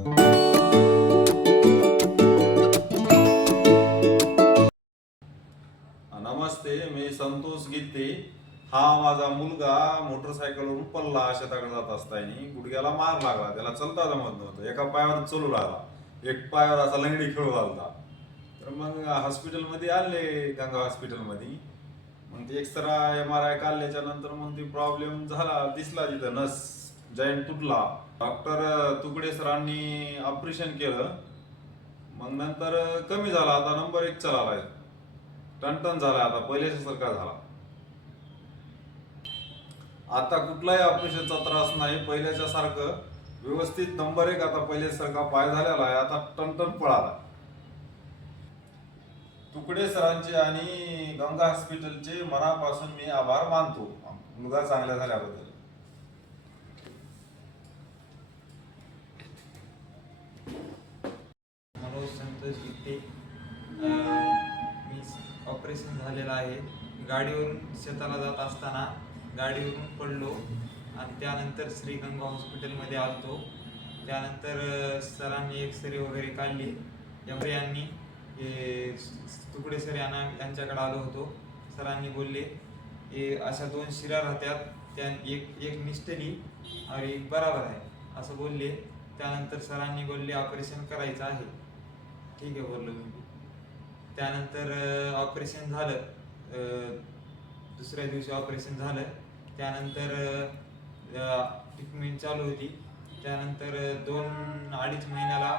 नमस्ते, मी संतोष गीते. हा माझा मुलगा मोटरसायकलवरून पडला शेताकडे जात असताना गुडघ्याला मार लागला. त्याला चलता जमत नव्हतं. एका पायावर चलू लागला, एक पायावर असा लंगडी खेळू लागला. तर मग हॉस्पिटलमध्ये आणले, गंगा हॉस्पिटलमध्ये. मग ते एक्सरा MRI काढल्याच्या नंतर मग ते प्रॉब्लेम झाला, दिसला तिथं नस जॉईंट तुटला. डॉक्टर तुकडे सरांनी ऑपरेशन केलं. मग नंतर कमी झाला, आता नंबर 1 चलालाय. टनटन झाला, आता पहिल्यासारखा झाला. आता कुठलाही ऑपरेशनचा त्रास नाही, पहिल्याच्या सारखं व्यवस्थित नंबर 1. आता पहिल्यासारखा पाय झालेला आहे, आता टनटन पळाला. तुकडे सरांचे आणि गंगा हॉस्पिटलचे मनापासून मी आभार मानतो, मुलगा चांगला झाल्याबद्दल. मनोज संतोष गीते. मी ऑपरेशन झालेलं आहे. गाडीवरून शेताला जात असताना गाडीवरून पडलो आणि त्यानंतर श्रीगंगा हॉस्पिटलमध्ये आलतो. त्यानंतर सरांनी एक्सरे वगैरे काढली. यांनी तुकडे सर यांच्याकडे आलो होतो. सरांनी बोलले अशा 2 शिरा राहत्यात, त्या एक निष्ठली आणि एक बराबर आहे असं बोलले. त्यानंतर सरांनी बोलले ऑपरेशन करायचं आहे. ठीक आहे बोललो मी. त्यानंतर ऑपरेशन झालं. दुसऱ्या दिवशी ऑपरेशन झालं. त्यानंतर ट्रीटमेंट चालू होती. त्यानंतर 2-2.5 महिन्याला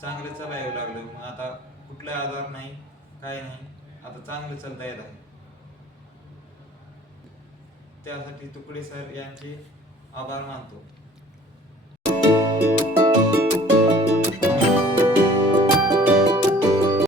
चांगलं चालायला लागलं. मग आता कुठलाही आजार नाही, काही नाही, आता चांगलं चालता येत आहे. त्यासाठी तुकडे सर यांचे आभार मानतो.